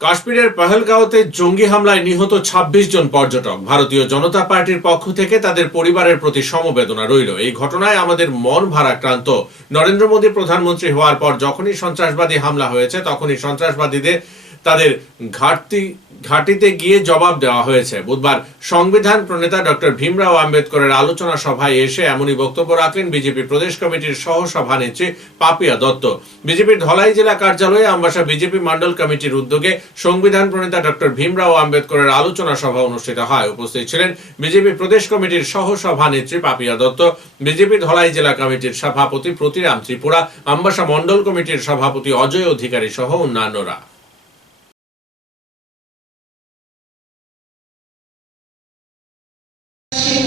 কাশ্মীরের পহেলগাঁওতে জঙ্গি হামলায় নিহত ২৬ জন পর্যটক। ভারতীয় জনতা পার্টির পক্ষ থেকে তাদের পরিবারের প্রতি সমবেদনা রইল। এই ঘটনায় আমাদের মন ভারাক্রান্ত। নরেন্দ্র মোদী প্রধানমন্ত্রী হওয়ার পর যখনই সন্ত্রাসবাদী হামলা হয়েছে, তখনই সন্ত্রাসবাদীদের তাদের ঘাটতি, ঘাটিতে গিয়ে জবাব দেওয়া হয়েছে। বুধবার সংবিধান প্রণেতা ডক্টর ভীমরাও আম্বেদকরের আলোচনা সভায় এসে এমনই বক্তব্য রাখলেন বিজেপি প্রদেশ কমিটির সহ সভানেত্রী পাপিয়া দত্ত। বিজেপির ধলাই জেলা কার্যালয়ে আমবাসা বিজেপি মন্ডল কমিটির উদ্যোগে সংবিধান প্রণেতা ডক্টর ভীমরাও আম্বেদকরের আলোচনা সভা অনুষ্ঠিত হয়। উপস্থিত ছিলেন বিজেপি প্রদেশ কমিটির সহ সভানেত্রী পাপিয়া দত্ত, বিজেপি ধলাই জেলা কমিটির সভাপতি প্রতিরাম ত্রিপুরা, আমবাসা মন্ডল কমিটির সভাপতি অজয় অধিকারী সহ অন্যান্যরা।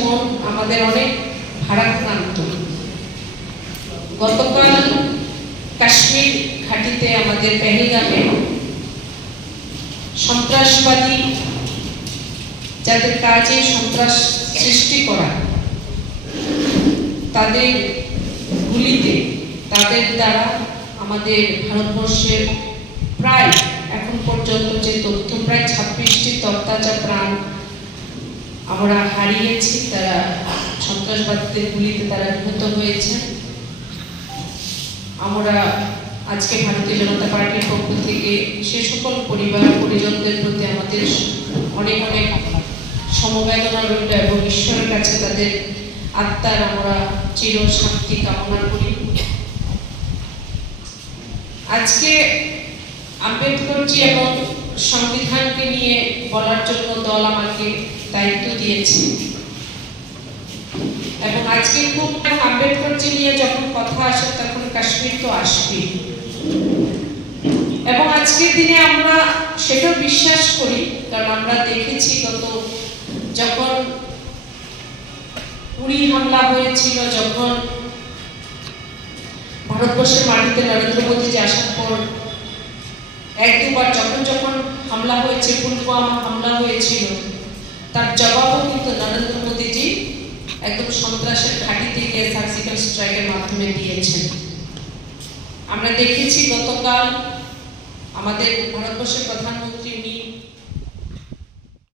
মন আমাদের অনেক ভারাক্রান্ত। গতকাল কাশ্মীর ঘাটিতে আমাদের পেহেলগামে সন্ত্রাসবাদী যাদের কাজে সন্ত্রাস সৃষ্টি করা, তাদের গুলিতে, তাদের দ্বারা আমাদের ভারতবর্ষের প্রায় এখন পর্যন্ত যে তথ্য প্রায় আমরা হারিয়েছি, তারা সন্ত্রাসবাদীদের গুলিতে তারা নিহত হয়েছে। আমরা আজকে ভারতীয় জনতা পার্টির পক্ষ থেকে সে সকল পরিবার পরিজনদের প্রতি আমাদের অনেক অনেক সমবেদনা রইল এবং ঈশ্বরের কাছে তাদের আত্মার আমরা চির শান্তি কামনা করি। আজকে আম্বেদকরজি এবং সংবিধানকে নিয়ে বলার জন্য দল আমাকে দায়িত্ব দিয়েছে। এবং আজকে খুব আম্বেদকরজি নিয়ে যখন কথা আসে তখন কাশ্মীর তো আসবে এবং আজকের দিনে আমরা সেটাও বিশ্বাস করি, কারণ আমরা দেখেছি গত যখন উড়ি হামলা হয়েছিল, যখন ভারতবর্ষের মাটিতে নরেন্দ্র মোদীজি আসার পর এক দুবার যখন যখন হামলা হয়েছে, পুলওয়ামা হামলা হয়েছিল তার জবাবও কিন্তু নরেন্দ্র মোদীজি একদম সন্ত্রাসের ঘাঁটি থেকে সার্জিক্যাল স্ট্রাইকের মাধ্যমে দিয়েছেন। আমরা দেখেছি গতকাল আমাদের ভারতবর্ষের প্রধানমন্ত্রী